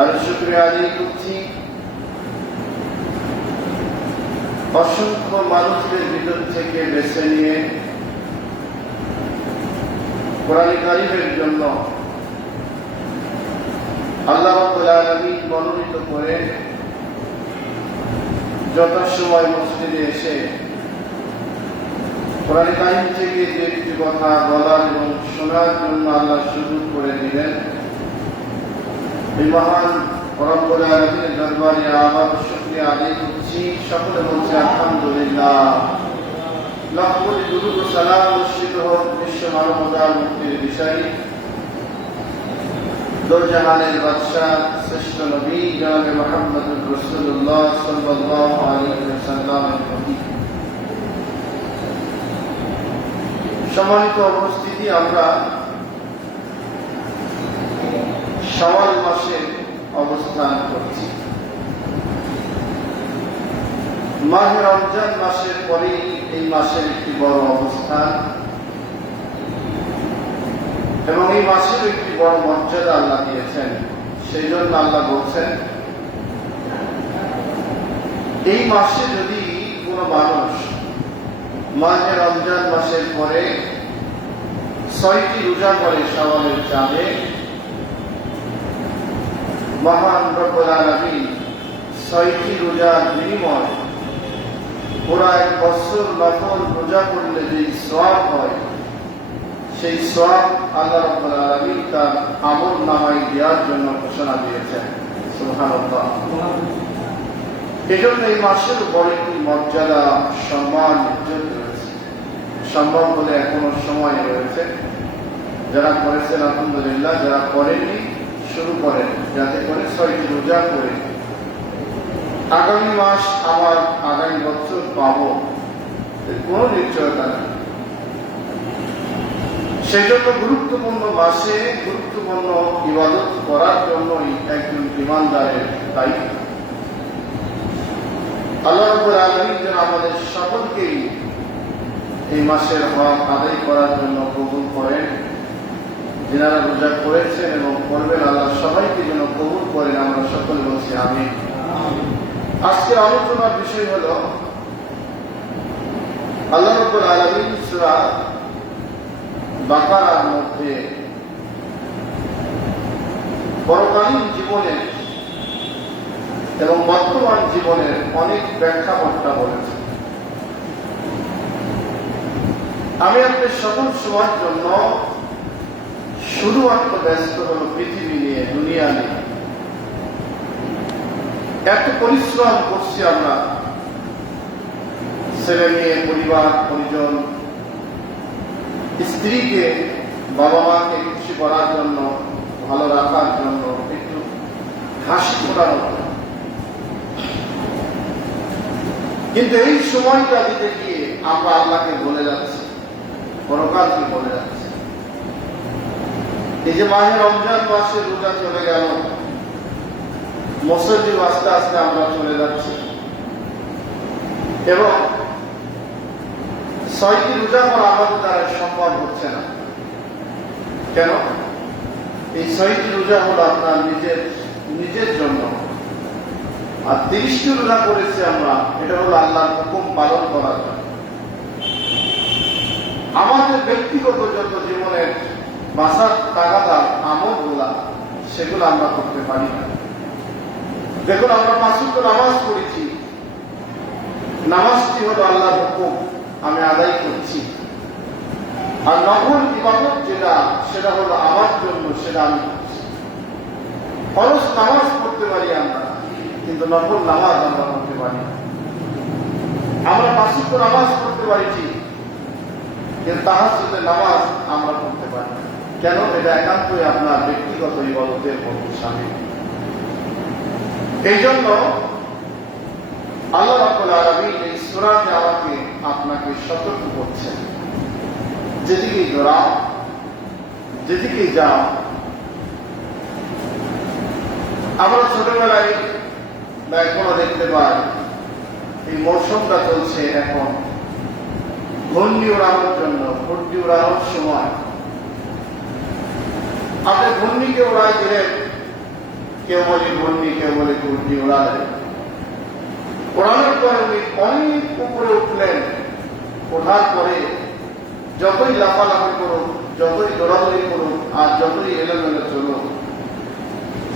আর শুকরিয়া আদায় করছি অসংখ্য মানুষদের ভিতর থেকে বেছে নিয়ে কোরআন কারীমের জন্য আল্লাহ রাব্বুল আলামিন মনোনীত করে যথাসময় মসজিদে এসে কোরআন কারীম থেকে যে একটি কথা বলার এবং শোনার জন্য আল্লাহ সুযোগ করে দিলেন, এই মহান রব্বুল আলামিনের দরবারে আবার শুকরিয়া আদায় করছি। সকলে বলছি আলহামদুলিল্লাহ। লাখ কোটি দুরূদ ও সালাম বর্ষিত হোক বিশ্ব মানবতার মুক্তির বিষয়ী দো জাহানের বাদশাহ শ্রেষ্ঠ নবী জনাবে মুহাম্মদুর রাসূলুল্লাহ সাল্লাল্লাহু আলাইহি ওয়াসাল্লামের প্রতি। সম্মানিত উপস্থিতি, আমরা শাওয়াল মাসে অবস্থান করছি। মাহে রমজান মাসের পরেই এই মাসের একটি বড় অবস্থান এবং এই মাসের একটি বড় মর্যাদা আল্লাহ দিয়েছেন। সেই জন্য আল্লাহ বলছেন, এই মাসে যদি কোন মানুষ মাহে রমজান মাসের পরে 6টি রোজা করে শাওয়ালের চাঁদে, মহান রব্বুল আলামিন 6টি রোজার বিনিময় পুরা 1 বছর নফল রোজা করলে যে সওয়াব হয়, সেই সওয়াব আল্লাহ রাব্বুল আলামিন তার আমল নামায় দেওয়ার জন্য ঘোষণা দিয়েছেন। সুবহানাল্লাহ। এজন্য এই মাসের বড় একটি মর্যাদা, সম্মান, ইজ্জত রয়েছে। সম্ভব হলে এখনো সময় রয়েছে। যারা করেছেন আলহামদুলিল্লাহ, যারা করেননি শুরু করেন, যাতে করে 6টি রোজা করে আগামী মাস আমার আগামী বছর পাবো, কোন নিশ্চয়তা নেই। সেই জন্য গুরুত্বপূর্ণ মাসে গুরুত্বপূর্ণ ইবাদত করার জন্যই একজন ঈমানদারের দায়িত্ব। আল্লাহ রাব্বুল আলামিন যেন আমাদের সকলকেই এই মাসের হক আদায় করার জন্য কবুল করেন। যারা রোজা করেছেন এবং করবেন, আল্লাহ সবাইকে যেন কবুল করেন। আমরা সকলে বলছি আমিন। আজকের আলোচনার বিষয় হল আল্লাহ রাব্বুল আলামিন সূরা বাকারার মধ্যে পরকালীন জীবনের এবং বর্তমান জীবনের অনেক ব্যাখ্যাপট্টা বলেছেন। আমি আপনার সকল সময়ের জন্য শুধুমাত্র ব্যস্ত হল পৃথিবী নিয়ে, দুনিয়া নিয়ে। এত পরিশ্রম করছি আমরা, ছেলে মেয়ে, পরিবার পরিজন, স্ত্রীকে, বাবা মাকে খুশি করার জন্য, ভালো রাখার জন্য, একটু হাসি ফোটানোর জন্য। কিন্তু এই সময়টা দিতে গিয়ে আমরা আল্লাহকে বলে যাচ্ছি, পরকালকে বলে যাচ্ছি। এই যে মাহে রমজান মাসে রোজা চলে গেল, মসজিদ আস্তে আস্তে আমরা চলে যাচ্ছি এবং 6টি রোজা করা আমাদের দ্বারা সম্ভব হচ্ছে না। কেন? এই 6টি রোজা হলো আপনার নিজের জন্য, আর 30টি রোজা করেছি আমরা, এটা হলো আল্লাহর হুকুম পালন করার জন্য। আমাদের ব্যক্তিগত যত জীবনের বাসার তাগাদার আমল গুলা, সেগুলো আমরা করতে পারি না। দেখুন, আমরা 5 ওয়াক্ত নামাজ পড়েছি, নামাজটি হলো আল্লাহর হুকুম, আমি আদায় করছি। আর নফল ইবাদত যেটা, সেটা হলো আমার জন্য, সেটা আমি করছি। ফরজ নামাজ পড়তে পারি আমরা, কিন্তু নফল নামাজ আমরা পড়তে পারি না। আমরা 5 ওয়াক্ত নামাজ পড়তে পারি ঠিক, কিন্তু তাহাজ্জুদের নামাজ আমরা পড়তে পারি না। কেন? এটা একান্তই আপনার ব্যক্তিগত ইবাদতের মধ্যে শামিল। এই জন্য আল্লাহ রাব্বুল আলামিন এই সূরাতে আমাকে আপনাকে সতর্ক করছেন, যেদিকে দৌড়াও, যেদিকে যাও। আমরা ছোটবেলায় বা এখনো দেখতে পাই, এই মৌসুমটা চলছে এখন, ঘূর্ণি উড়ানোর জন্য, ঘূর্ণি উড়ানোর সময় আপনি ঘূর্ণিকে উড়াই দিলেন, কেউ বলে ঘূর্ণি, কেউ বলে ঘূর্ণি ওড়ালেন। ওড়ানোর পরে উনি অনেক উপরে উঠলেন। ওঠার পরে যতই লাফালাফি করুন, যতই দৌড়াদৌড়ি করুন, আর যতই এলোমেলো চলুন,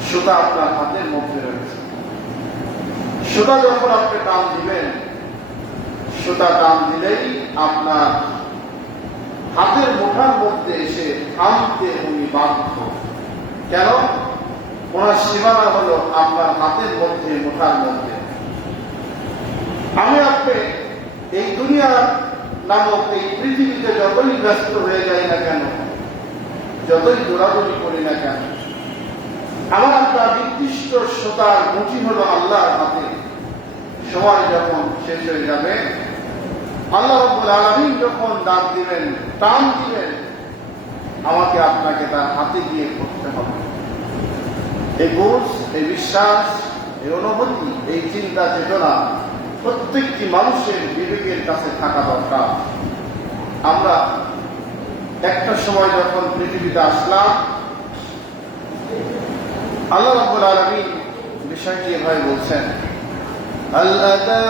সুতা আপনার হাতের মধ্যে রয়েছে। সুতা যখন আপনি টান দিবেন, সুতা টান দিলেই আপনার হাতের মুঠার মধ্যে এসে থামতে উনি বাধ্য। কেন? ওনার সীমানা হলো আপনার হাতের মধ্যে, মুঠার মধ্যে। আমি আপনি এই দুনিয়ার নামক এই পৃথিবীতে যতই ব্যস্ত হয়ে যাই না কেন, যতই দৌড়াদৌড়ি করি না কেন, আমার আপনার নির্দিষ্ট সুতার মুঠি হলো আল্লাহর হাতে। সময় যখন শেষ হয়ে যাবে, আল্লাহ রাব্বুল আলামিন যখন ডাক দিবেন, টান দিবেন, আমাকে আপনাকে তার হাতে গিয়ে করতে হবে। এই বোঝ, এই বিশ্বাস, এই অনুভূতি, এই চিন্তা চেতনা প্রত্যেকটি মানুষের বিবেকের কাছে থাকা দরকার। আমরা একটা সময় যখন পৃথিবীতে আসলাম, আল্লাহ রাব্বুল আলামিন বিষয়টি এভাবে বলছেন, হাল আতা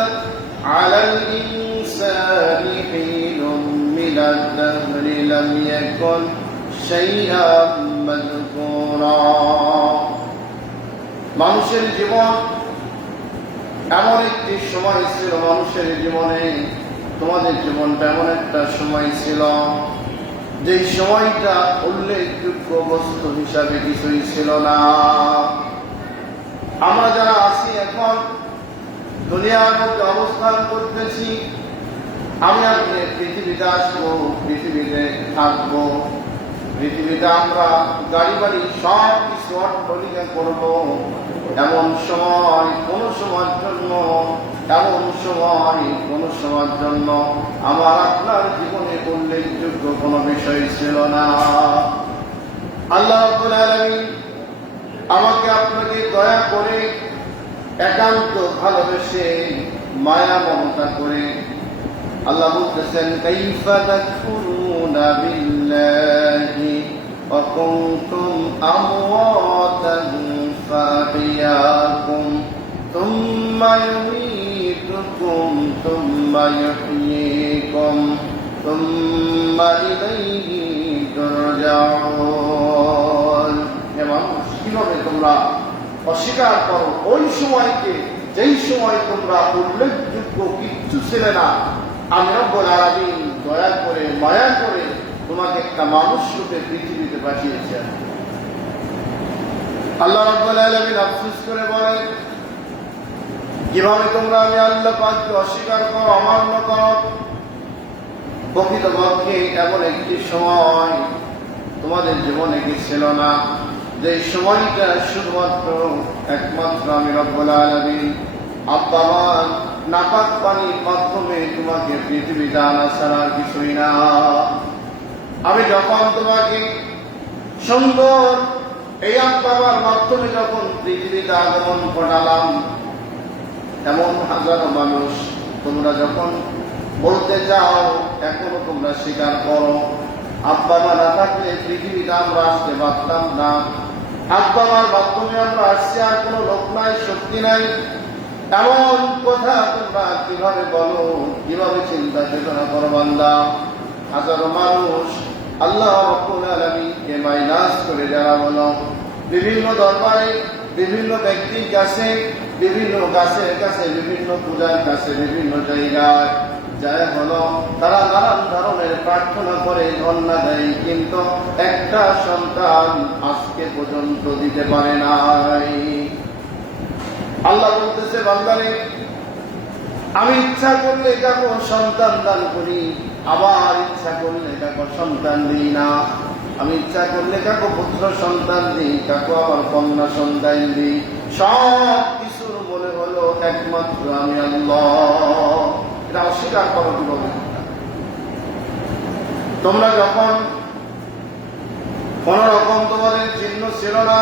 আলাল ইনসানি হিনুম মিনাদ দাহরি লাম ইয়াকুন শাইআম মাযকুরা। মানুষের জীবন এমন একটি সময় ছিল, মানুষের জীবনে, তোমাদের জীবনটা এমন একটা সময় ছিল যে সময়টা উল্লেখযোগ্য বস্তু হিসাবে কিছুই ছিল না। আমরা যারা আছি এখন দুনিয়ার মধ্যে অবস্থান করতেছি, আমি আপনি পৃথিবীতে আসবো, পৃথিবীতে থাকবো, পৃথিবীতে আমরা গাড়ি বাড়ি সব কিছু অট্টালিকা করবো। এমন সময় কোন সময়ের জন্য, এমন সময় কোন সময়ের জন্য আমার আপনার জীবনে উল্লেখযোগ্য কোন বিষয় ছিল না। আল্লাহ রাব্বুল আলামিন আমাকে আপনাকে দয়া করে, একান্ত ভালোবেসে, মায়া মমতা করে আল্লাহ বলতেছেন, কাইফা তাকফুরুনা বিল্লাহি ওয়া কুনতুম আমওয়াতান ফাহিয়াকুম তুম্মা ইউমীতুকুম তুম্মা ইউহয়ীকুম তুম্মা ইলাইহি তুরজাউন। হে মানুষ, কিভাবে তোমরা অস্বীকার করো ওই সময়কে যেই সময় তোমরা উল্লেখযোগ্য কিচ্ছু ছিলে না। আমি রব্বুল আলামিন দয়া করে, মায়া করে তোমাকে একটা মানুষ রূপে পৃথিবীতে পাঠিয়েছেন। আল্লাহ রাব্বুল আলামিন আফসোস করে বলেন, কিভাবে তোমরা আমি আল্লাহ পাককে অস্বীকার করো, অমান্য করো। প্রকৃতপক্ষে এমন একটি সময় তোমাদের জীবনে কি ছিল না যে সময়টা শুধুমাত্র একমাত্র আমি রব্বুল আলামিন আব্বা মা নাপাক পানির মাধ্যমে তোমাকে পৃথিবীতে আনা ছাড়া কিছুই না। আমি যখন তোমাকে সুন্দর এই আব্বা মার মাধ্যমে যখন পৃথিবীতে আগমন ঘটালাম, এমন হাজারো মানুষ তোমরা যখন বলতে যাও, এখনো তোমরা স্বীকার করো আব্বা মা না থাকলে পৃথিবীতে আমরা আসতে পারতাম না, আব্বা মার মাধ্যমে আমরা আসছি, আর কোনো লোক নাই, শক্তি নাই। এমন কথা তোমরা কিভাবে বলো, কিভাবে চিন্তা চেতনা করো বান্দা? হাজারো মানুষ আল্লাহ রাব্বুল আলামিনকে মাইনাস করে যারা বলো, বিভিন্ন দরবারে, বিভিন্ন ব্যক্তির কাছে, বিভিন্ন গাছের কাছে, বিভিন্ন পূজার কাছে, বিভিন্ন জায়গায় যায় হলো, তারা নানান ধরনের প্রার্থনা করে, ধন্যা দেয়, কিন্তু একটা সন্তান আজকে পর্যন্ত দিতে পারে নাই। আল্লাহ বলতেছে, বান্দারে, আমি ইচ্ছা করলে কাকো সন্তান দান করি, আবার ইচ্ছা করলে কাকো সন্তান দিই না। আমি ইচ্ছা করলে কাকো পুত্র সন্তান দিই, কাকো আবার কন্যা সন্তান দিই। সব কিছুর মনে হলো একমাত্র আমি আল্লাহ। এটা অস্বীকার করো কিভাবে? তোমরা যখন কোন রকম তোমাদের চিহ্ন ছিল না,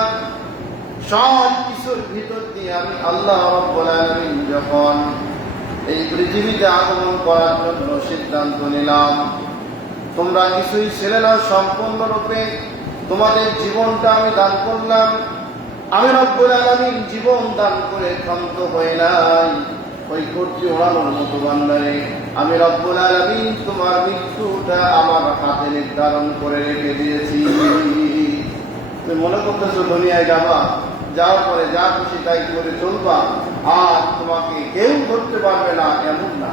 সব কিছুর ভিতর দিয়ে আমি আল্লাহ রাব্বুল আলামিন যখন এই পৃথিবীতে আগমন করার জন্য সিদ্ধান্ত নিলাম, তোমরা কিছুই ছিলে না, সম্পূর্ণরূপে তোমাদের জীবনটা আমি দান করলাম। আমি রব্বুল আলামিন জীবন দান করে ক্ষান্ত হই নাই ওই করতে ওড়ানোর মতো বান্দারে আমি রব্বুল আলামিন তোমার মৃত্যুটা আমার হাতে নির্ধারণ করে রেখে দিয়েছি। তুমি মনে করতেছো দুনিয়ায় যাবা, যাওয়ার পরে যা খুশি তাই করে চলবা, আর তোমাকে কেউ ধরতে পারবে না, এমন না।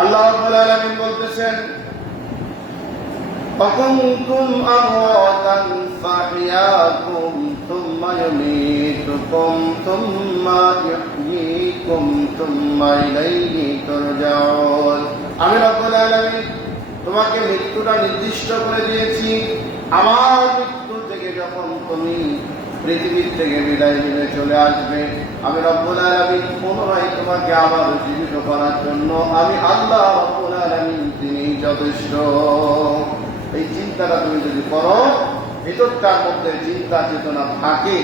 আল্লাহ রাব্বুল আলামিন বলতেছেন وَكُنْتُمْ أَمْوَاتًا فَأَحْيَاكُمْ ثُمَّ يُمِيتُكُمْ ثُمَّ يُحْيِيكُمْ ثُمَّ إِلَيْهِ تُرْجَعُونَ। আমি রব্বুল আলামিন তোমাকে মৃত্যুটা নির্দিষ্ট করে দিয়েছি। আমার মৃত্যু থেকে যখন তুমি পৃথিবীর থেকে বিদায় নিয়ে চলে আসবে, আমি রব্বুল আলামিন পুনরায় তোমাকে আবার জীবিত করার জন্য আমি আল্লাহ রব্বুল আলামিন তিনি যথেষ্ট। এই চিন্তাটা তুমি যদি করো, ভিতরটার মধ্যে চিন্তা চেতনা থাকে,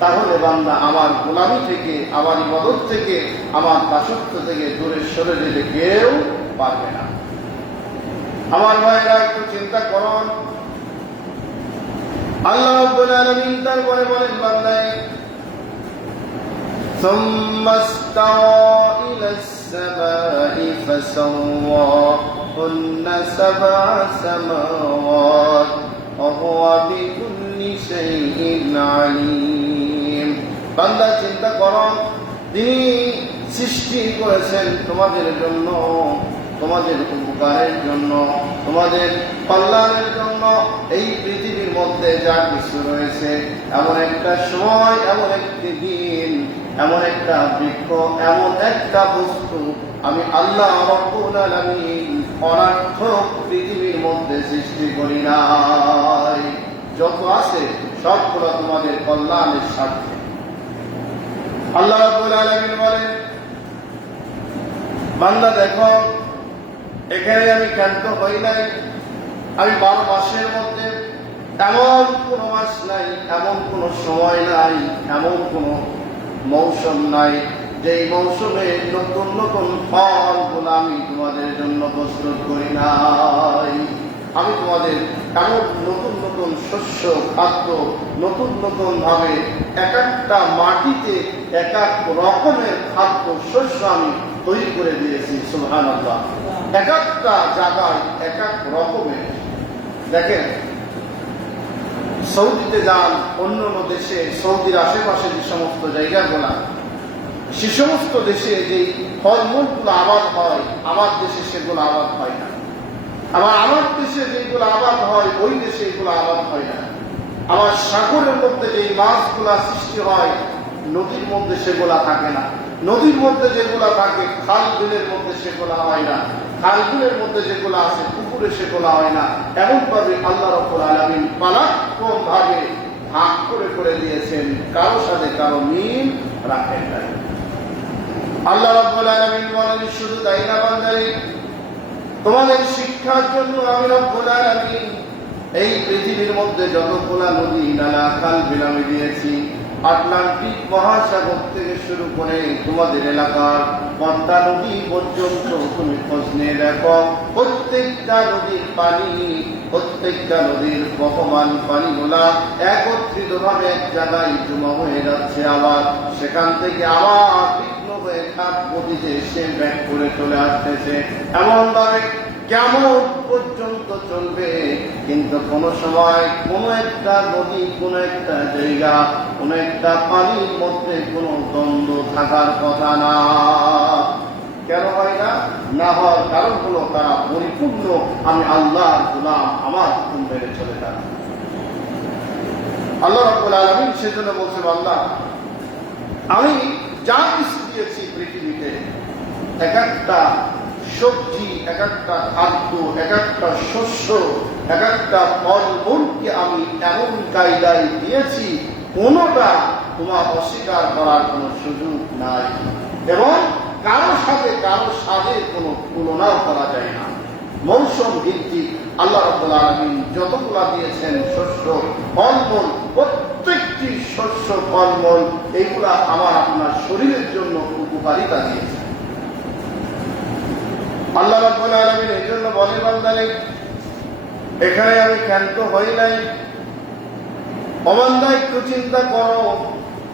তাহলে বান্দা আমার গোলামি থেকে, আমার ইবাদত থেকে, আমার দাসত্ব থেকে দূরে সরে যেতে কেউ পারবে না। আমার ভাইরা একটু চিন্তা করুন। আল্লাহ রাব্বুল আলামিন তারপরে বলেন বান্দায় ثم استوى إلى السماء فسواهن سبع سماوات وهو بكل شيء عليم। বান্দা চিন্তা করো, তিনি সৃষ্টি করেছেন তোমাদের জন্য, তোমাদের উপকারের জন্য, তোমাদের কল্যাণের জন্য। এই পৃথিবীর মধ্যে যা কিছু রয়েছে, এমন একটা সময়, এমন একটি দিন, এমন একটা বৃক্ষ, এমন একটা বস্তু আমি আল্লাহ রাব্বুল আলামিন অনার্থক পৃথিবীর মধ্যে সৃষ্টি করি নাই। যত আছে সবগুলো তোমাদের কল্যাণের স্বার্থে। আল্লাহ রাব্বুল আলামিন বলেন বান্দা দেখো, এখানে আমি ক্ষান্ত হই নাই। আমি 12 মাসের মধ্যে এমন কোন মাস নাই, এমন কোন সময় নাই, এমন কোন মৌসুম নাই যেই মৌসুমে নতুন নতুন ফলগুলো আমি তোমাদের জন্য প্রস্তুত করি নাই। আমি তোমাদের এমন নতুন নতুন শস্য, খাদ্য, নতুন নতুন ভাবে এক একটা মাটিতে এক এক রকমের খাদ্য শস্য আমি তৈরি করে দিয়েছি। সুবহানাল্লাহ। এক একটা জায়গায় এক এক রকমের। দেখেন, সৌদিতে যান, অন্য দেশে, সৌদির আশেপাশে যে সমস্ত জায়গাগুলা, সে সমস্ত দেশে যে ফলমূলগুলো আবাদ হয়, আমার দেশে সেগুলো আবাদ হয় না। আমার দেশে যেগুলো আবাদ হয়, ওই দেশে এগুলো আবাদ হয় না। আমার সাগরের মধ্যে যে মাছগুলা সৃষ্টি হয়, নদীর মধ্যে সেগুলা থাকে না। নদীর মধ্যে যেগুলা থাকে, খাল বিলের মধ্যে সেগুলা হয় না। খাল বিলের মধ্যে যেগুলো আছে, পুকুরে সেগুলো হয় না। এমন ভাবে আল্লাহ রাব্বুল আলামিন পালাক্রম ভাবে ভাগ করে করে দিয়েছেন, কারো সাথে কারো মিল রাখেন নাই। আল্লাহ রাব্বুল আলামিন বলেন শুধু তাই না বান্দারে, তোমাদের শিক্ষার জন্য আমি রব্বুল আলামিন এই পৃথিবীর মধ্যে যতগুলা নদী, নালা, খাল বিল আমি দিয়েছি, আটলান্টিক মহাসাগর থেকে শুরু করে তোমাদের এলাকার পদ্মা নদী পর্যন্ত তুমি খোঁজ নিয়ে দেখো, প্রত্যেকটা নদীর পানি, প্রত্যেকটা নদীর বহমান পানিগুলা একত্রিত ভাবে এক জায়গায় জমা হয়ে যাচ্ছে, আবার সেখান থেকে আবার তীক্ষ্ণ হয়ে খাত গতিতে সে ব্যাক করে চলে আসতেছে। এমন ভাবে কেমন পর্যন্ত চলবে, কিন্তু কোন সময় কোন একটা নদী, কোন একটা জায়গা, কোন একটা পানির মধ্যে কোন দ্বন্দ্ব থাকার কথা না। কেন হয় না? না হওয়ার কারণ হলো তারা পরিপূর্ণ আমি আল্লাহর গোলাম, আমার হুকুম মেনে চলে তারা। আল্লাহ রাব্বুল আলামিন সেজন্য বলছে বান্দা, আমি যা কিছু দিয়েছি পৃথিবীতে, এক একটা সবজি, এক একটা খাদ্য, এক একটা শস্য, এক একটা ফলমূলকে আমি এমন কায়দায় দিয়েছি, কোনটা তোমার অস্বীকার করার কোন সুযোগ নাই, এবং কারোর সাথে কারোর সাথে কোনো তুলনাও করা যায় না। মৌসুম ভিত্তিক আল্লাহ রাব্বুল আলামিন যতগুলা দিয়েছেন শস্য, ফলমূল, প্রত্যেকটি শস্য, ফলমূল এইগুলা আমার আপনার শরীরের জন্য উপকারিতা দিয়েছে। আল্লাহ রাব্বুল আলামিন এই জন্য বলে বান্দারে, এখানে আমি ক্ষান্ত হই নাই, অবান্ধা একটু চিন্তা করো,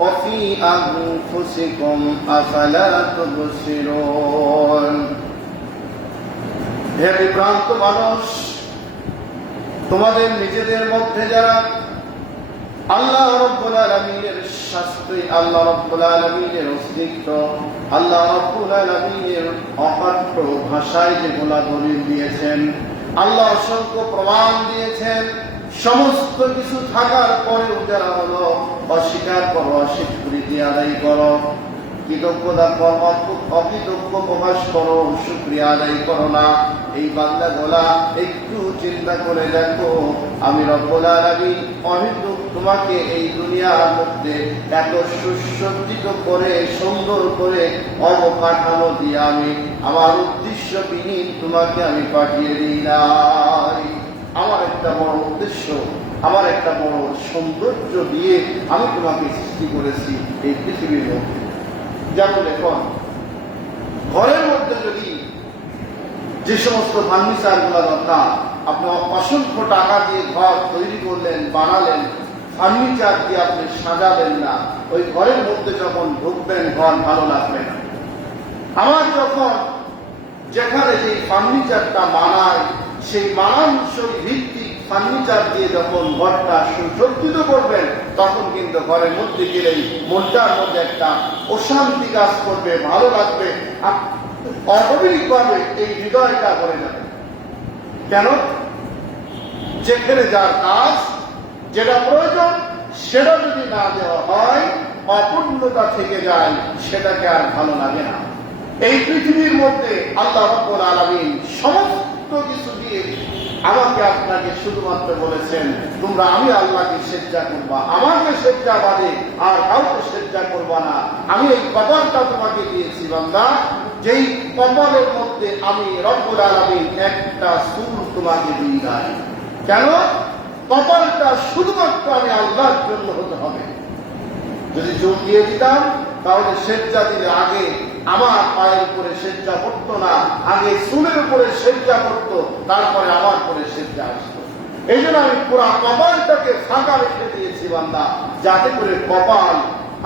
অফি আনফুসিকুম আফালা তুবসিরুন। হে বিভ্রান্ত মানুষ, তোমাদের নিজেদের মধ্যে যারা আল্লাহ রাব্বুল আলামিনের শাস্তি, আল্লাহ রাব্বুল আলামিনের অস্তিত্ব, আল্লাহ রাব্বুল আলামিনের অকাট্য ভাষায় যেগুলা দলিল দিয়েছেন, আল্লাহ অসংখ্য প্রমাণ দিয়েছেন, সমস্ত কিছু থাকার পরেও যারা হলো অস্বীকার করো, অস্বীকৃতি আদায় করো, কৃতজ্ঞতা অকৃতজ্ঞ প্রকাশ করো, শুকরিয়া আদায় করো না, এই বান্দা গোলা একটু চিন্তা করে দেখো, আমি রব্বুল আলামিন অহেতুক তোমাকে এই দুনিয়ার মধ্যে এত সুসজ্জিত করে সুন্দর করে অবকাঠামো দিয়ে আমি আমার উদ্দেশ্য বিহীন তোমাকে আমি পাঠিয়ে দিই নাই। আমার একটা বড় উদ্দেশ্য, আমার একটা বড় সৌন্দর্য দিয়ে আমি তোমাকে সৃষ্টি করেছি এই পৃথিবীর মধ্যে। যেমন এখন ঘরের মধ্যে যদি যে সমস্ত ফার্নিচার গুলা দরকার, আপনি অসংখ্য টাকা দিয়ে ঘর তৈরি করলেন, বানালেন, ফার্নিচার দিয়ে আপনি সাজাবেন না, ওই ঘরের মধ্যে যখন ঢুকবেন ঘর ভালো লাগবে না। আমার যখন যেখানে যে ফার্নিচারটা বানায়, সেই মানানসই ভিত্তিক ফার্নিচার দিয়ে যখন ঘরটা সুসজ্জিত করবেন, তখন কিন্তু ঘরের মধ্যে গেলেই মনটার মধ্যে একটা অশান্তি কাজ করবে, ভালো লাগবে, অটোমেটিকভাবে এই হৃদয়টা ভরে যাবে। কেন? যেখানে যার কাজ, যেটা প্রয়োজন, সেটা যদি না দেওয়া হয়, অপূর্ণতা থেকে যায়, সেটাকে আর ভালো লাগে না। এই পৃথিবীর মধ্যে আল্লাহ রাব্বুল আলামিন সমস্ত কিছু দিয়ে আমাকে আপনাকে শুধুমাত্র বলেছেন, তোমরা আমি আল্লাহকে সেজদা করবা, আমাকে সেজদা বাদে আর কাউকে সেজদা করবা না। আমি এই কপালটা তোমাকে দিয়েছি বান্দা, যেই কপালের মধ্যে আমি রব্বুল আলামিন একটা চুল তোমাকে দিই নাই। কেন? কপালটা শুধুমাত্র আমি আল্লাহর জন্য হতে হবে। যদি চুল দিয়ে দিতাম, তাহলে সেজদা দিলে আগে আমার পায়ের উপরে সেজদা পড়তো না, আগে চুলের উপরে সেজদা পড়তো, তারপরে আমার উপরে সেজদা আসতো। এই জন্য আমি পুরা কপালটাকে ফাঁকা রেখে দিয়েছি বান্দা, যাতে করে কপাল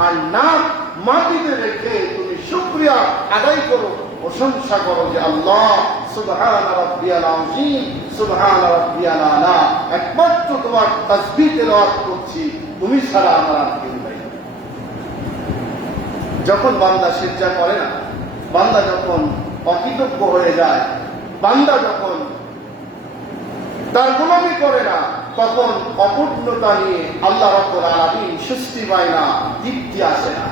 আর নাক মাটিতে রেখে তুমি শুকরিয়া আদায় করো, প্রশংসা করো যে আল্লাহ সুবহান রাব্বিয়াল আযীম, সুবহান রাব্বিয়াল আলা, একমাত্র তোমার তাসবিহ তেলাওয়াত করছি, তুমি ছাড়া আমার আর কেউ নাই। যখন বান্দা সিজদা করে না, বান্দা যখন অকৃতজ্ঞ হয়ে যায়, বান্দা যখন তার গোলামি করে না, তখন অপূর্ণতা নিয়ে আল্লাহ রাব্বুল আলামিন স্বস্তি পায় না, তৃপ্তি আসে না।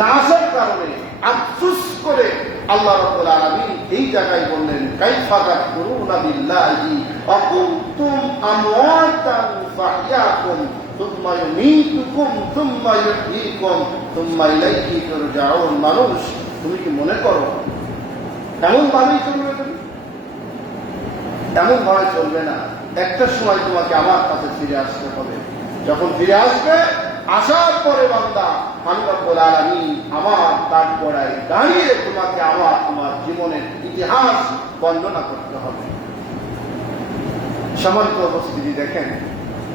না আসার কারণে আফসোস করে আল্লাহ রাব্বুল আলামিন এই জায়গায় বললেন, কাইফা তাকফুরুনা বিল্লাহি ওয়া কুনতুম আমওয়াতান ফাহইয়াকুম সুম্মা ইউমীতুকুম সুম্মা ইউহয়ীকুম সুম্মা ইলাইহি তুরজাউন। মানুষ, তুমি কি মনে করো এমন ভাবেই চলবে? তুমি এমন ভাবে চলবে না। একটা সময় তোমাকে আমার কাছে ফিরে আসতে হবে। যখন ফিরে আসবে, আসার পরে বান্দা আমি রব্বুল আলামিন আমার কাঠগড়ায় দাঁড়িয়ে তোমাকে আমার জীবনের ইতিহাস বর্ণনা করতে হবে। সম্মানিত উপস্থিতি, দেখেন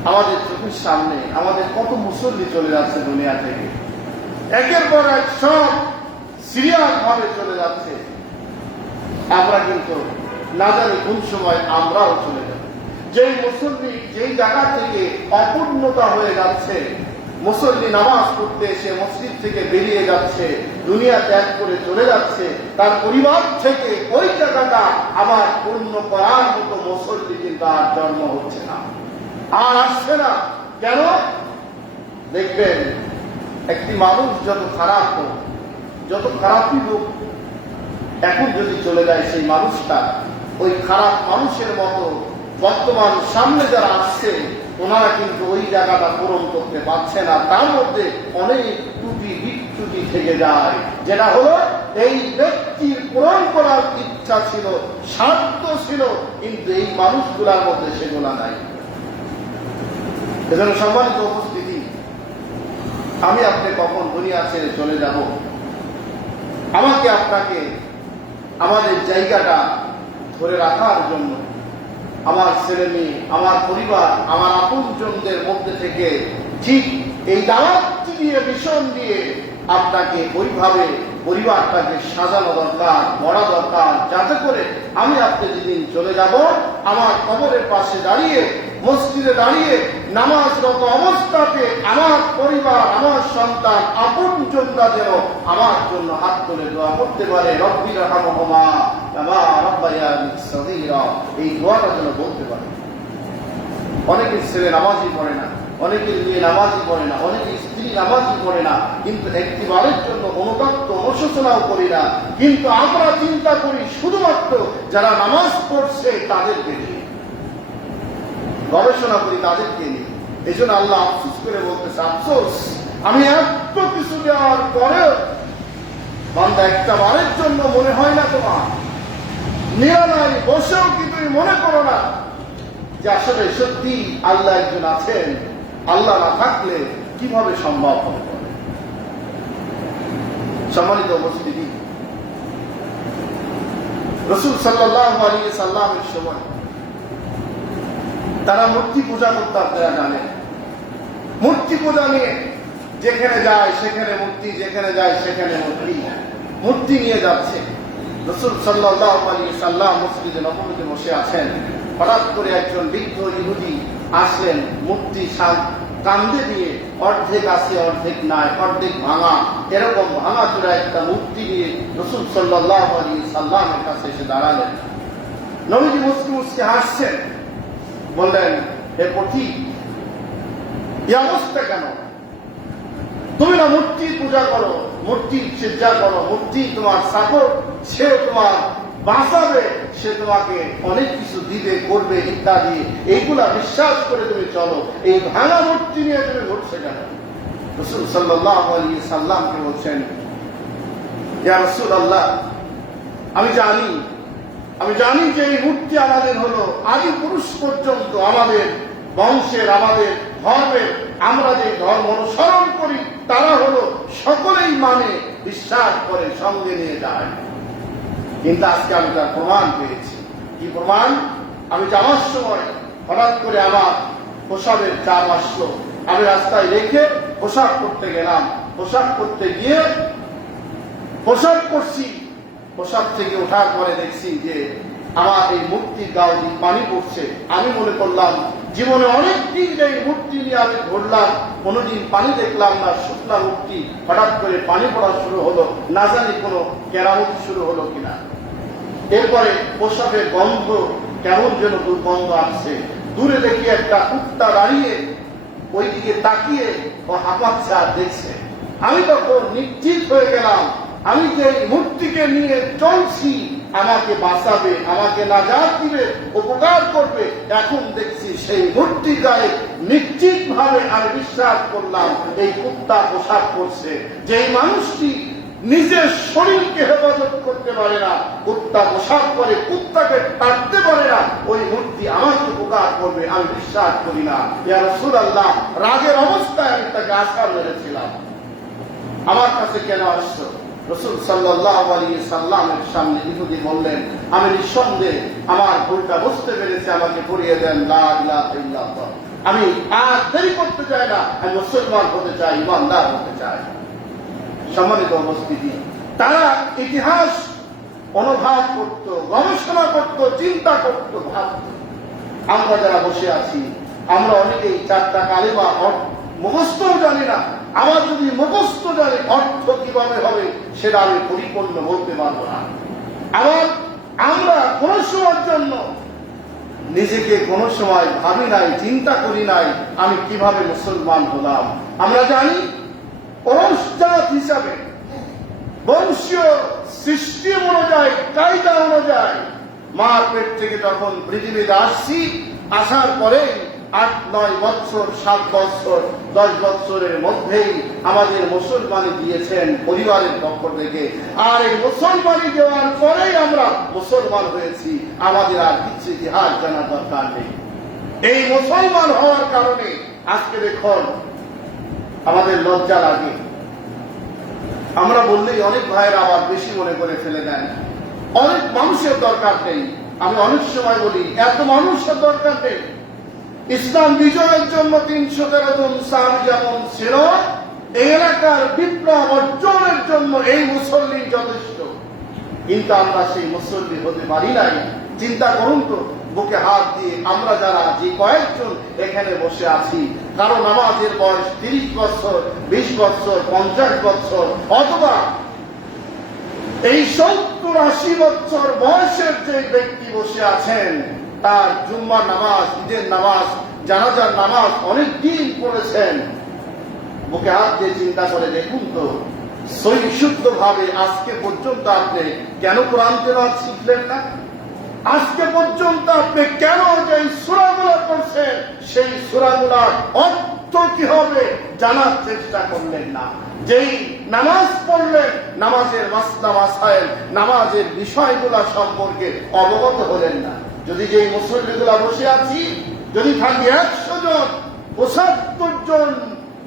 আমাদের চোখের সামনে আমাদের কত মুসল্লি চলে যাচ্ছে দুনিয়া থেকে, একের পর এক সব সিরিয়াস ভাবে চলে যাচ্ছে। আমরা কিন্তু না জানি কোন সময় আমরাও চলে যাব। যেই মুসল্লি যেই জায়গা থেকে অপূর্ণতা হয়ে যাচ্ছে, মুসল্লি নামাজ পড়তে এসে মসজিদ থেকে বেরিয়ে যাচ্ছে, দুনিয়া ত্যাগ করে চলে যাচ্ছে, তার পরিবার থেকে ওই জায়গাটা আবার পূর্ণ করার মতো মুসল্লি কিন্তু আর জন্ম হচ্ছে না, আর আসছে না। কেন? দেখবেন একটি মানুষ যত খারাপ হোক, যত খারাপই হোক, এখন যদি চলে যায় সেই মানুষটা ওই খারাপ মানুষের মতো বর্তমান সামনে যারা আসছে ওনারা কিন্তু ওই জায়গাটা পূরণ করতে পারছে না। তার মধ্যে অনেক ত্রুটি বিচ্যুতি থেকে যায়, যেটা হলো এই ব্যক্তির পূরণ করার ইচ্ছা ছিল, স্বার্থ ছিল, কিন্তু এই মানুষগুলার মধ্যে সেগুলা নাই। এজন্য সম্মানিত উপস্থিতি, আমি আপনি কখন দুনিয়া ছেড়ে চলে যাব, আমাকে আপনাকে আমাদের জায়গাটা ধরে রাখার জন্য আমার ছেলে মেয়ে, আমার পরিবার, আমার আপনজনদের মধ্যে থেকে ঠিক এই দাওয়াতটি দিয়ে, মিশন দিয়ে আপনাকে ওইভাবে পরিবারটাকে সাজানো দরকার, গড়া দরকার, যাতে করে আমি আপনি যেদিন চলে যাব আমার কবরের পাশে দাঁড়িয়ে, মসজিদে দাঁড়িয়ে নামাজরত অবস্থাতে আমার পরিবার, আমার সন্তান, আপনজনরা যেন আমার জন্য হাত তুলে দোয়া করতে পারে, রব্বির রহমহুমা কামা রাব্বায়ানি সগীরা, এই দোয়াটা যেন বলতে পারে। অনেকের ছেলে নামাজই পড়ে না, অনেকের মেয়ে নামাজই পড়ে না, অনেকের স্ত্রী নামাজই পড়ে না, কিন্তু একটিবারের জন্য অনুতপ্ত অনুশোচনাও করি না। কিন্তু আমরা চিন্তা করি শুধুমাত্র যারা নামাজ পড়ছে তাদেরকে নিয়ে, গবেষণা করি তাদেরকে নিয়ে। এই জন্য আল্লাহ আফসোস করে বলতেছে, আফসোস আমি এত কিছু দেওয়ার পরেও বান্দা একটা বারের জন্য মনে হয় না তোমার, নিরালাই বসেও কি তুমি মনে করো না যে আসলে সত্যি আল্লাহ একজন আছেন, আল্লাহ না থাকলে কিভাবে সম্ভব হবে? সম্মানিত উপস্থিতি, রাসূল সাল্লাল্লাহু আলাইহি সাল্লামের সময় তারা মূর্তি পূজা করত। আপনারা জানেন, মূর্তি পূজা নিয়ে যেখানে যায় সেখানে মূর্তি, যেখানে যায় সেখানে মূর্তি, মূর্তি নিয়ে যাচ্ছে। রাসূল সাল্লাল্লাহু আলাইহি সাল্লাম মসজিদে নববীতে বসে আছেন। হঠাৎ করে একজন বৃদ্ধ ইহুদি আসলেন, মূর্তি কান্দে দিয়ে, অর্ধেক আছে অর্ধেক নাই, অর্ধেক ভাঙা, এরকম ভাঙা চূড়া একটা মূর্তি নিয়ে রাসূল সাল্লাল্লাহু আলাইহি সাল্লামের কাছে এসে দাঁড়ালেন। নবীজি মুস্কি মুস্কি হাসছেন, বললেন, হে পথিক, এই অবস্থা কেন? তুমি না মূর্তি পূজা করো, মূর্তির সিজদা করো, মূর্তি তোমার সাপোর্ট, সে তোমার বাঁচাবে, সে তোমাকে অনেক কিছু দিবে, করবে ইত্যাদি, এইগুলা বিশ্বাস করে তুমি চলো, এই ভাঙা মূর্তি নিয়ে তুমি ঘুরছে কেন? রাসূল সাল্লাল্লাহু আলাইহি সাল্লামকে বলছেন, ইয়া রাসূলুল্লাহ, আমি জানি যে এই মূর্তি আমাদের হলো আদি পুরুষ পর্যন্ত আমাদের বংশের, আমাদের ধর্মের, আমরা যে ধর্ম অনুসরণ করি তারা হলো সকলেই মানে, বিশ্বাস করে, সঙ্গে নিয়ে যায়। কিন্তু আজকে আমি তার প্রমাণ পেয়েছি। কি প্রমাণ? আমি যাওয়ার সময় হঠাৎ করে আমার পোশাকের চাপ আসলো, আমি রাস্তায় রেখে পোশাক করতে গেলাম। পোশাক করতে গিয়ে পোশাক করছি, পোশাক থেকে ওঠার পরে দেখছি যে আমার এই মূর্তির গাও দিয়ে পানি পড়ছে। আমি মনে করলাম জীবনে অনেক দিন এই মূর্তি নিয়ে আমি ঘুরলাম, কোনোদিন পানি দেখলাম না, শুকনা মূর্তি, হঠাৎ করে পানি পড়া শুরু হলো, না জানি কোনো কেরামতি শুরু হলো কিনা। এরপরে পোশাকের গন্ধ কেমন যেন দুর্গন্ধ আসছে। দূরে দেখি একটা কুত্তা দাঁড়িয়ে ওইদিকে তাকিয়ে ও হাঁপাচ্ছে আর দেখছে। আমি তখন নিশ্চিত হয়ে গেলাম, আমি যে মূর্তিকে নিয়ে চলছি আমাকে বাঁচাবে, আমাকে নাজাত দিবে, উপকার করবে। এখন দেখছি সেই মূর্তি গায়ে নিশ্চিত ভাবে আমি বিশ্বাস করলাম এই কুত্তা পোশাক করছে। যে মানুষটি নিজের শরীরকে হেফাজত করতে পারে না, কুত্তা পোশাক করে, কুত্তাকে কাটতে পারে না, ওই মূর্তি আমাকে উপকার করবে, আমি বিশ্বাস করি না। ইয়া রাসূলুল্লাহ, রাগের অবস্থায় আমি তাকে আশা মেরেছিলাম, আমার কাছে কেন আসছো? রাসূল সাল্লাল্লাহু আলাইহি সাল্লামের সামনে ইহুদি বললেন, আমি নিঃসন্দেহে আমার ভুলটা বুঝতে পেরেছি, আমাকে পড়িয়ে দেন লা ইলাহা ইল্লাল্লাহ। আমি আর দেরি করতে চাই না, আমি মুসলমান হতে চাই, ইমানদার হতে চাই। সম্মানিত উপস্থিতি, তারা ইতিহাস অনুভব করত, গবেষণা করত, চিন্তা করত, ভাবত। আমরা যারা বসে আছি, আমরা অনেকেই চারটা কালিমা মুখস্থও জানি না। আমার যদি মুখস্থ জানি, অর্থ কিভাবে হবে সেটা আমি পরিপূর্ণ বলতে পারবো না। আমরা কোন সময়ের জন্য নিজেকে কোন সময় ভাবি নাই, চিন্তা করি নাই আমি কিভাবে মুসলমান হলাম। আমরা জানি জাত হিসাবে বংশীয় সৃষ্টি অনুযায়ী, কায়দা অনুযায়ী মার পেট থেকে যখন পৃথিবীতে আসছি, আসার পরে 8-9 বছর, 7 বছর, 10 বছরের মধ্যেই আমাদের মুসলমানি দিয়েছেন পরিবারের পক্ষ থেকে। আর এই মুসলমানি দেওয়ার পরেই আমরা মুসলমান হয়েছি, আমাদের আর কিছু ইতিহাস জানার দরকার নেই। এই মুসলমান হওয়ার কারণে আজকে দেখুন আমাদের লজ্জা লাগে। আমরা বললেই অনেক ভাইয়েরা আবার বেশি মনে করে ফেলে দেন, অনেক মানুষের দরকার নেই। আমি অনেক সময় বলি এত মানুষের দরকার নেই, ইসলাম বিজয়ের জন্য 313 জন সাহাবী যেমন ছিল, এই এলাকার বিপ্লব অর্জনের জন্য এই মুসল্লি যথেষ্ট। কিন্তু আমরা সেই মুসল্লি হতে পারি নাই। চিন্তা করুন তো, বুকে হাত দিয়ে আমরা যারা যে কয়েকজন এখানে বসে আছি, কারো নামাজের বয়স 30 বছর, 20 বছর, 50 বছর, অথবা এই 70-80 বছর বয়সের যে ব্যক্তি বসে আছেন, তার জুম্মার নামাজ, ঈদের নামাজ, জানাজার নামাজ অনেক দিন পড়েছেন। বুকে হাত দিয়ে চিন্তা করে দেখুন তো, শুদ্ধ ভাবে আজকে পর্যন্ত আপনি কেন কোরআন তেলাওয়াত শিখলেন না? আজকে পর্যন্ত আপনি কেন যে সূরাগুলো পড়ছেন, সেই সূরাগুলোর অর্থ কি হবে জানার চেষ্টা করলেন না? যেই নামাজ পড়লেন, নামাজের মাসলা মাসাইল, নামাজের বিষয়গুলো সম্পর্কে অবগত হলেন না। যদি যেই মুসল্লিগুলা বসে আছি, যদি থাকি 100 জন, 75 জন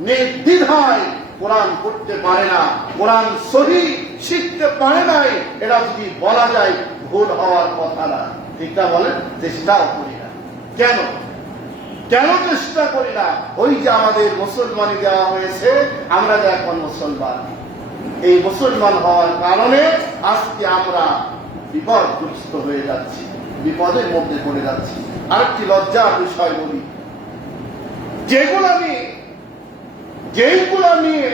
নির্দ্বিধায় কোরআন পড়তে পারে না, কোরআন সহি শিখতে পারে নাই, এটা যদি বলা যায় ভুল হওয়ার কথা না। ঠিকটা বলেন, চেষ্টাও করি না। কেন চেষ্টা করি না? ওই যে আমাদের মুসলমানি দেওয়া হয়েছে, আমরা যে এখন মুসলমান, এই মুসলমান হওয়ার কারণে আজকে আমরা বিপদগ্রস্ত হয়ে যাচ্ছি, বিপদের মধ্যে পড়ে যাচ্ছি। আরেকটি লজ্জার বিষয় বলি, যেইগুলা নিয়ে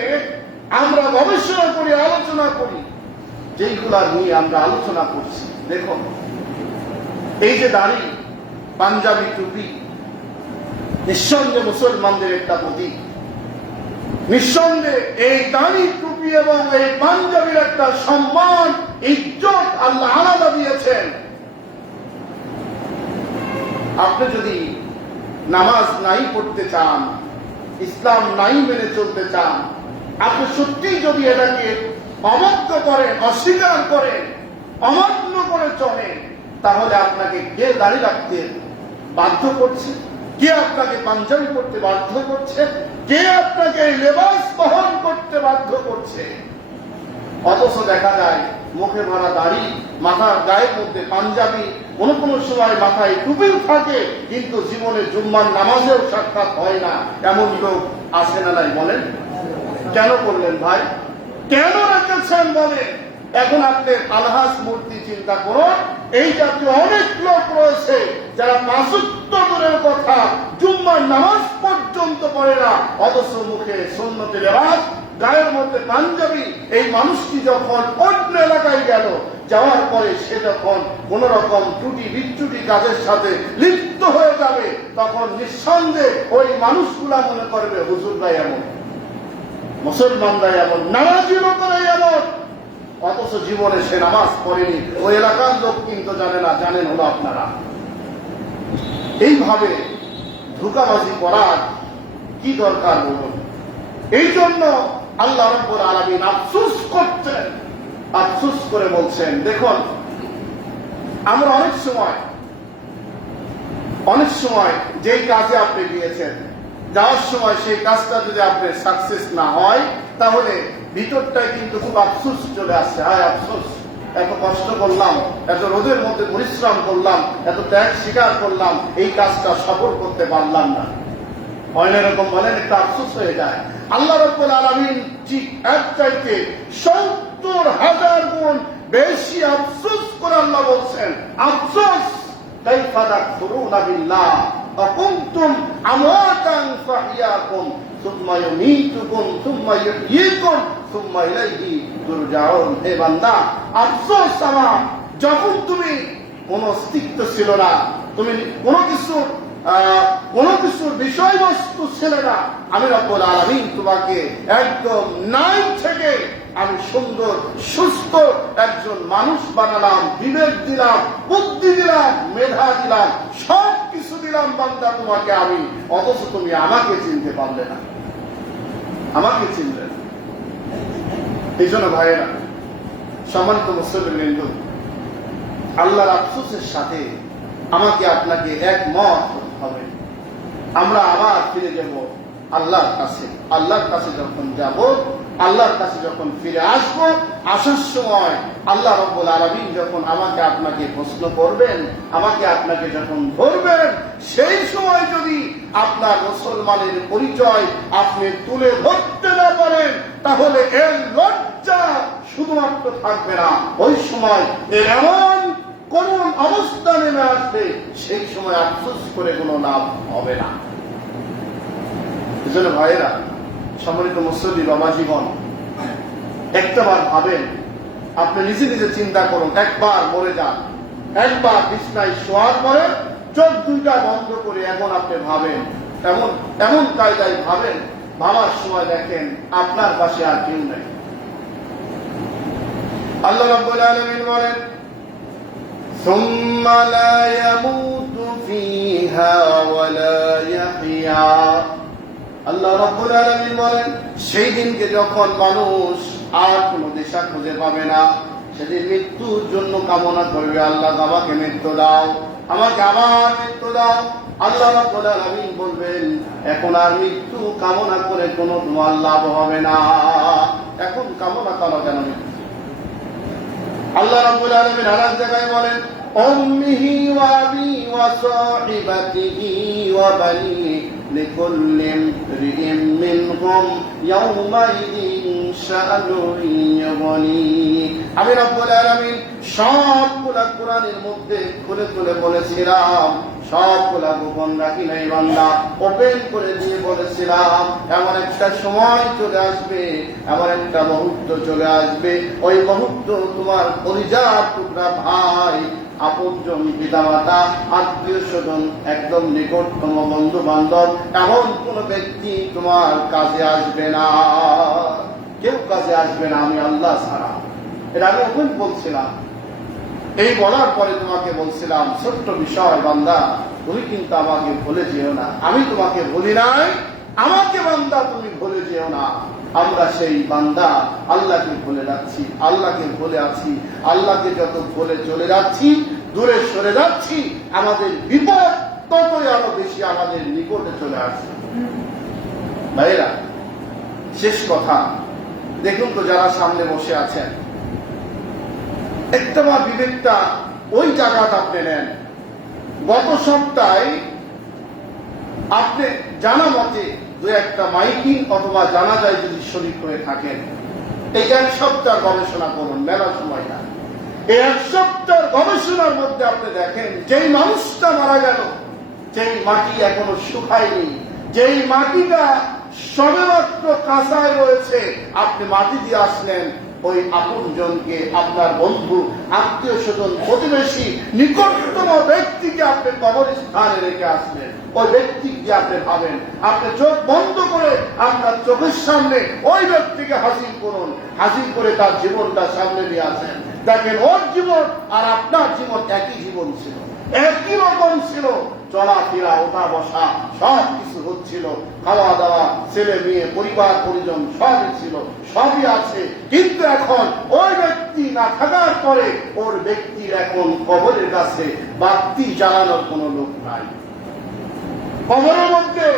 আমরা গবেষণা করি, আলোচনা করি, যেইগুলা নিয়ে আমরা আলোচনা করছি, দেখুন এই যে দাড়ি, পাঞ্জাবি টুপি, নিঃসন্দেহে মুসলমানদের একটা প্রতীক। নিঃসন্দেহে এই দাড়ি, টুপি এবং এই পাঞ্জাবির একটা সম্মান, ইজ্জত আল্লাহ আলাদা দিয়েছেন। আপনি যদি নামাজ নাই পড়তে চান, ইসলাম নাই মেনে চলতে চান, আপনি সত্যি যদি এটাকে অবজ্ঞ করেন, অস্বীকার করেন, অমান্য করে চলেন, তাহলে আপনাকে কে দাড়ি রাখতে বাধ্য করছে? কে আপনাকে পাঞ্জাবি পড়তে বাধ্য করছে? কে আপনাকে লেবাস বহন করতে বাধ্য করছে? অথচ দেখা যায় মুখে ভরা দাড়ি, মাথার গায়ের মধ্যে পাঞ্জাবি, কোন কোন সময় মাথায় টুপিও থাকে, কিন্তু জীবনে জুম্মার নামাজেও সাক্ষাৎ হয় না। এমন লোক আছে না নাই? বলেন, কেন করলেন ভাই? কেন রেখেছেন বলেন? এখন আপনি আলহাজ মূর্তি চিন্তা করুন, এই জাতীয় অনেক লোক রয়েছে যারা 5 ওয়াক্ত দূরের কথা জুম্মার নামাজ পর্যন্ত পড়ে না, অথচ মুখে সুন্নতে লেবাস, গায়ের মধ্যে পাঞ্জাবি। এই মানুষটি যখন অন্য এলাকায় গেল, যাওয়ার পরে সে যখন কোন রকম ত্রুটি বিচ্যুটি কাজের সাথে লিপ্ত হয়ে যাবে, তখন নিঃসন্দেহে ওই মানুষগুলা মনে করবে হুজুররা এমন, মুসলমানরা এমন, নামাজি লোকেরা এমন। অথচ জীবনে সে নামাজ পড়েনি। ওই এলাকার লোক কিন্তু জানে না, জানেন হলো আপনারা। এইভাবে ধোঁকাবাজি করার কি দরকার বলুন? এই জন্য আল্লাহ রাব্বুল আলামিন আফসোস করছেন, আফসোস করে বলছেন, দেখুন আমরা অনেক সময় যেই কাজে আপনি গিয়েছেন, যাওয়ার সময় সেই কাজটা যদি আপনার সাকসেস না হয়, তাহলে ভিতরটাই কিন্তু খুব আফসোস চলে আসছে। হায় আফসোস, এত কষ্ট করলাম, এত রোদের মধ্যে পরিশ্রম করলাম, এত ত্যাগ স্বীকার করলাম, এই কাজটা সফল করতে পারলাম না। হয় না এরকম? বলেন, একটা আফসোস হয়ে যায়। আল্লাহ রাব্বুল আলামিন ঠিক এর চাইতে 70,000 গুণ বেশি আফসোস করে আল্লাহ বলছেন, আফসোস কাইফা তাকফুরুনা বিল্লাহ ওয়া কুনতুম আমওয়াতান ফাহিয়াকুম সুম্মা ইউমীতুকুম সুম্মা ইহয়ীকুম সুম্মা ইলাইহি তুরজাউন। হে বান্দা, আফসোস আমার, যখন তুমি কোন অস্তিত্ব ছিল না, তুমি কোন কিছুর বিষয়বস্তু ছিলে না, আমি রব্বুল আলামিন তোমাকে একদম নাই থেকে আমি সুন্দর সুস্থ একজন মানুষ বানালাম, বিবেক দিলাম, বুদ্ধি দিলাম, মেধা দিলাম, সব কিছু দিলাম বান্দা তোমাকে আমি। অথচ তুমি আমাকে চিনতে পারলে না, আমাকে চিনলে না। এই জন্য ভাইয়েরা, সম্মানিত মুসলিম, আল্লাহর আফসোসের সাথে আমাকে আপনাকে একমত হতে হবে। আমরা আবার ফিরে যাব আল্লাহর কাছে। আল্লাহর কাছে যখন যাব, আল্লাহর কাছে যখন ফিরে আসবো, আসার সময় আল্লাহ রাব্বুল আলামিন যখন আমাকে আপনাকে প্রশ্ন করবেন, আমাকে আপনাকে যখন ধরবেন, সেই সময় যদি আপনার মুসলমানের পরিচয় আপনি তুলে ধরতে না পারেন, তাহলে এর লজ্জা শুধুমাত্র থাকবে না, ওই সময় এর এমন কোন অবস্থা নেমে আসবে, সেই সময় আফসোস করে কোনো লাভ হবে না। এজন্য ভাইয়েরা, সম্মানিত মুসল্লি বাবা জীবন, একটাবার ভাবেন, আপনি নিজে নিজে চিন্তা করুন, একবার মরে যান, একবার বিছনায় শোয়ার পরে চোখ দুইটা বন্ধ করে এখন আপনি ভাবেন, এমন এমন কায়দায় ভাবেন, ভাবার সময় দেখেন আপনার পাশে আর কেউ নেই। আল্লাহ রাব্বুল আলামিন বলেন, সুম্মা লা ইয়ামুতু ফিহা ওয়া লা ইয়াহইয়া। আল্লাহ রাব্বুল আলামিন বলেন, সেই দিনকে যখন মানুষ আর কোনো দিশা খুঁজে পাবে না, সেদিন মৃত্যুর জন্য কামনা করবে, আল্লাহ আমাকে মৃত্যু দাও, আমাকে আবার মৃত্যু দাও। আল্লাহ রাব্বুল আলামিন বলবেন, এখন আর মৃত্যু কামনা করে কোনো তোমার লাভ হবে না, এখন কামনা করো কেন মৃত্যু? আল্লাহ রাব্বুল আলামিন আরেক জায়গায় বলেন, উম্মিহি ওয়া আবি ওয়া সাহিবাতিহি ওয়া বানি লিকুল্লি ইমরিইন মিনহুম ইয়াওমাইদিন শাআনুন ইউগনি। আমি রাব্বুল আলামিন সবগুলা কোরআনের মধ্যে খুলে খুলে বলেছিলাম, সবগুলা গোপন রাখি নাই বান্দা, ওপেন করে দিয়ে বলেছিলাম। এমন একটা সময় চলে আসবে, এমন একটা মুহূর্ত চলে আসবে, ওই মুহূর্ত তোমার পরিজাত টুকরা ভাই, আপনজন, পিতামাতা, আত্মীয় স্বজন, একদম নিকটতম বন্ধু বান্ধব, এমন কোন ব্যক্তি তোমার কাজে আসবে না, কেউ কাজে আসবে না আমি আল্লাহ ছাড়া। এটা আমি ওখানে বলছিলাম। এই বলার পরে তোমাকে বলছিলাম, ছোট্ট বিষয় বান্দা, তুমি কিন্তু আমাকে ভুলে যেও না, আমি তোমাকে ভুলি নাই, আমাকে বান্দা তুমি ভুলে যেও না। আমরা সেই বান্দা আল্লাহকে ভুলে যাচ্ছি, আল্লাহকে ভুলে আছি, আল্লাহকে যত ভুলে চলে যাচ্ছি, দূরে সরে যাচ্ছি, আমাদের বিপদ ততই আরো বেশি আমাদের নিকটে চলে আসছে। ভাইরা, শেষ কথা, দেখুন তো যারা সামনে বসে আছেন, একটাবার বিবেকটা ওই জায়গাটা আপনি নেন। গত সপ্তাহে আপনি জানা মতে দু একটা মাইকিং অথবা জানা যায় যদি শরীক হয়ে থাকেন, এই এক সপ্তাহ গবেষণা করুন, মেলা সময় না, এই এক সপ্তাহ গবেষণার মধ্যে আপনি দেখেন, যেই মানুষটা মারা গেল, যেই মাটি এখনো শুকায়নি, যেই মাটিটা সবেমাত্র কাঁচায় রয়েছে, আপনি মাটি দিয়ে আসলেন, ওই আপনজনকে, আপনার বন্ধু, আত্মীয় স্বজন, প্রতিবেশী, নিকটতম ব্যক্তিকে আপনি কবরস্থানে রেখে আসলেন, ওই ব্যক্তিকে আপনি ভাবেন, আপনি চোখ বন্ধ করে আপনার চোখের সামনে ওই ব্যক্তিকে হাজির করুন, হাজির করে তার জীবনটা সামনে নিয়ে আসেন, দেখেন ওর জীবন আর আপনার জীবন একই জীবন ছিল, একই রকম ছিল, চলাফেরা, ওঠা বসা সব কিছু হচ্ছিল, খাওয়া দাওয়া, ছেলে মেয়ে, পরিবার পরিজন সবই ছিল, সবই আছে, কিন্তু এখন ওই ব্যক্তি না থাকার পরে ওর ব্যক্তির এখন কবরের কাছে বাতি জ্বালানোর কোন লোক নাই, কবরের মধ্যে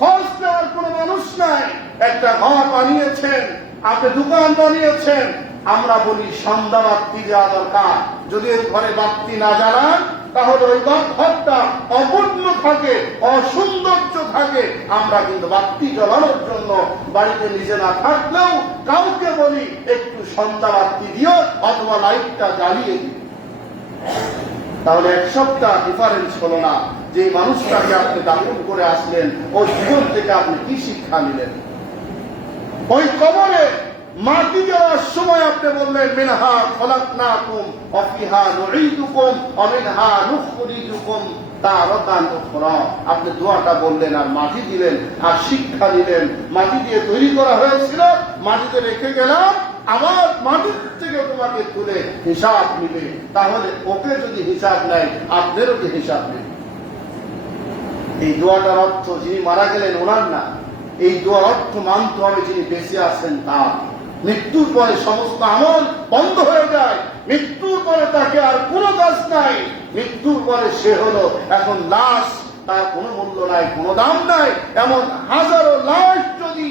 খোঁজ দেওয়ার কোন মানুষ নাই। একটা ঘর বানিয়েছেন, আপনি দোকান বানিয়েছেন, আমরা বলি সন্ধ্যা বাতি দেওয়া দরকার, যদি ওই ঘরে বাতি না জ্বালান তাহলে ওই ঘরটা অপূর্ণ থাকে, অসৌন্দর্য থাকে। আমরা কিন্তু বাতি জ্বালানোর জন্য বাড়িতে নিজে না থাকলেও কাউকে বলি একটু সন্ধ্যা বাতি দিও অথবা লাইটটা জ্বালিয়ে দিও, তাহলে এক সপ্তাহ ডিফারেন্স হলো না। যে মানুষটাকে আপনি দাফন করে আসলেন, ওই জীবন থেকে আপনি কি শিক্ষা নিলেন? ওই কবরে মাটি দেওয়ার সময় আপনি বললেন, মিনহা খলাকনাকুম ওয়া ফিহা নুঈদুকুম ওয়া মিনহা নুখরিজুকুম তারাতান উখরা। আপনি দোয়াটা বললেন আর মাটি দিলেন আর শিক্ষা দিলেন। মাটি দিয়ে তৈরি করা হয়েছিল, মাটিতে রেখে গেলাম, আবার মাটির থেকে তোমাকে তুলে হিসাব নিবে, তাহলে ওকে যদি হিসাব নেয় আপনারও কি হিসাব নেই? এই দোয়াটার অর্থ যিনি মারা গেলেন ওনার না, এই দোয়ার অর্থ মানতে হবে যিনি বেঁচে আছেন তার। মৃত্যুর পরে সমস্ত আমল বন্ধ হয়ে যায়, মৃত্যুর পরে তাকে আর কোনো কাজ নাই, মৃত্যুর পরে সে হলো এখন লাশ, তার কোনো মূল্য নাই, কোনো দাম নাই। এমন হাজারো লাশ যদি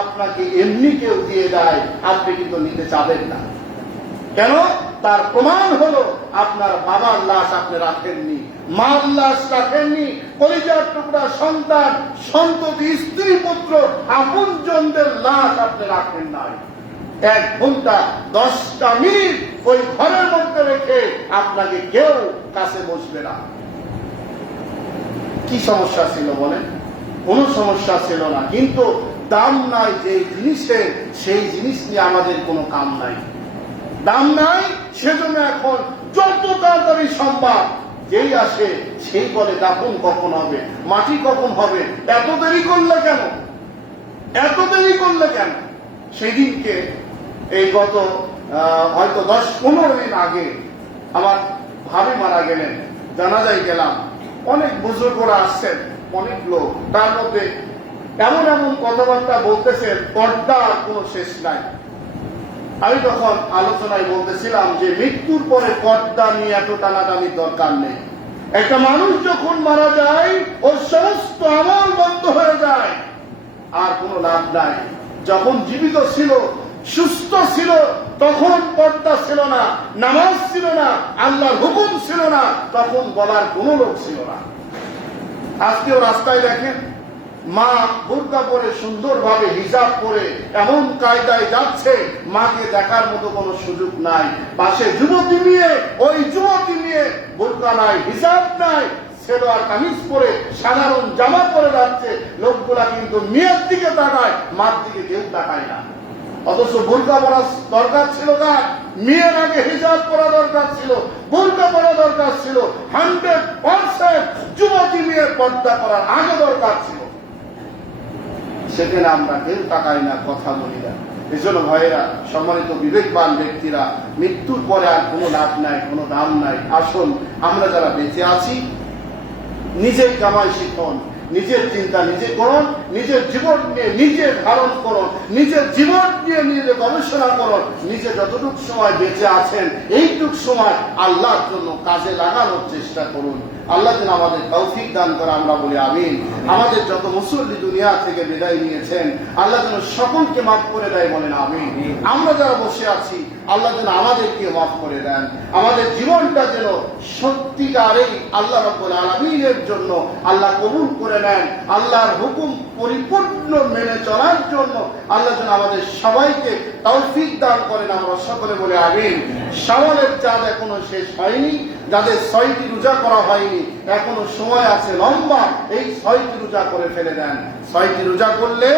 আপনাকে এমনি কেউ দিয়ে দেয়, আপনি কিন্তু নিতে চাবেন না। কেন? তার প্রমাণ হলো আপনার বাবার লাশ আপনি রাখেননি, মার লাশ রাখেননি, কলিজার টুকরা সন্তান, সন্ততি, স্ত্রী, পুত্র, আপনজনদের লাশ আপনি রাখেন নাই। 1 ঘন্টা 10টা মিনিট ওই ঘরের মধ্যে রেখে আপনাকে কেউ কাছে বসবে না। কি সমস্যা ছিল বলেন? কোনো সমস্যা ছিল না, কিন্তু দাম নাই যে জিনিসের, সেই জিনিস নিয়ে আমাদের কোনো কাম নাই। দাম নাই, সেজন্য এখন যত তাড়াতাড়ি সম্ভব যেই আসে সেই বলে দাফন কখন হবে, মাটি কখন হবে, এত দেরি করলে কেন, এত দেরি করলে কেন? সেদিনকে এই গত হয়তো 10-15 দিন আগে আমার ভাবি মারা গেলেন, জানাজায় গেলাম। অনেক বুজুর্গরা আসছেন, অনেক লোক, তার মধ্যে এমন এমন কথাবার্তা বলতেছেন, পর্দার কোনো শেষ নাই। আমি তখন আলোচনায় বলতেছিলাম যে মৃত্যুর পরে পর্দা নিয়ে এত টানাটানির দরকার নেই। একটা মানুষ যখন মারা যায় ওর সমস্ত আমল বন্ধ হয়ে যায়, আর কোনো লাভ নাই। যখন জীবিত ছিল, সুস্থ ছিল, তখন পর্দা ছিল না, নামাজ ছিল না, আল্লাহর হুকুম ছিল না, তখন বলার কোনো লোক ছিল না। আজকেও রাস্তায় দেখেন মা বোরকা পরে সুন্দরভাবে হিজাব পরে এমন কায়দায় যাচ্ছে, মাকে দেখার মতো কোনো সুযোগ নাই। পাশে যুবতী নিয়ে, ওই যুবতী নিয়ে বোরকা নাই, হিজাব নাই, সেলোয়ার কামিজ পরে সাধারণ জামা পরে যাচ্ছে। লোকগুলা কিন্তু মেয়ের দিকে তাকায়, মার দিকে কেউ তাকায় না। অথচ বোরকা পরা দরকার ছিল কার? মেয়ের আগে হিজাব পরা দরকার ছিল, বোরকা পরা দরকার ছিল। 100% যুবতী মেয়ের পর্দা করার আগে দরকার ছিল। সেখানে আমরা কেউ তাকাই না, কথা বলি না। এজন্য ভাইয়েরা, সম্মানিত বিবেকবান ব্যক্তিরা, মৃত্যুর পরে আর কোনো লাভ নাই, কোনো দাম নাই। আসুন আমরা যারা বেঁচে আছি, নিজের কামাই শিখুন, নিজের চিন্তা নিজে করুন, নিজের জীবন নিয়ে নিজে ধারণ করুন, নিজের জীবন নিয়ে নিজে গবেষণা করুন। নিজে যতটুকু সময় বেঁচে আছেন, এইটুক সময় আল্লাহর জন্য কাজে লাগানোর চেষ্টা করুন। আল্লাহ যেন আমাদের তৌফিক দান করে, আমরা বলি আমিন। আমাদের যত মুসল্লি দুনিয়া থেকে বিদায় নিয়েছেন, আল্লাহ যেন সকলকে মাফ করে দেয়, বলেন আমিন। আমরা যারা বসে আছি, আল্লাহ যেন আমাদেরকে মাফ করে দেন। আমাদের জীবনটা যেন সত্যিকারেই আল্লাহ রাব্বুল আলামিনের জন্য আল্লাহ কবুল করে নেন। আল্লাহর হুকুম পরিপূর্ণ মেনে চলার জন্য আল্লাহ যেন আমাদের সবাইকে তৌফিক দান করেন। আমরা সকলে বলে আমিন। শাওয়ালের চাঁদ এখনো শেষ হয়নি, যাদের 6টি রোজা করা হয়নি, এখনো সময় আছে লম্বা, এই 6টি রোজা করে ফেলে দেন। 6টি রোজা করলে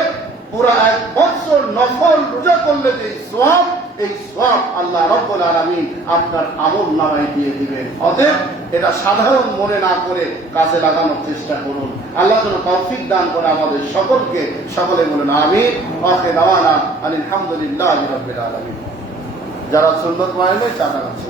পুরা 1 বছর নফল রোজা করলে যে সওয়াব, এই সওয়াব আল্লাহ রাব্বুল আলামিন আপনার আমল নামায় দিয়ে দিবেন। অতএব এটা সাধারণ মনে না করে কাজে লাগানোর চেষ্টা করুন। আল্লাহ যেন তৌফিক দান করে আমাদের সকলকে। সকলে বলুন আমিন। ওয়াখির দাওয়ানা আলহামদুলিল্লাহি রাব্বিল আলামিন। যারা সুন্নাত মানে চাঁদা আছে।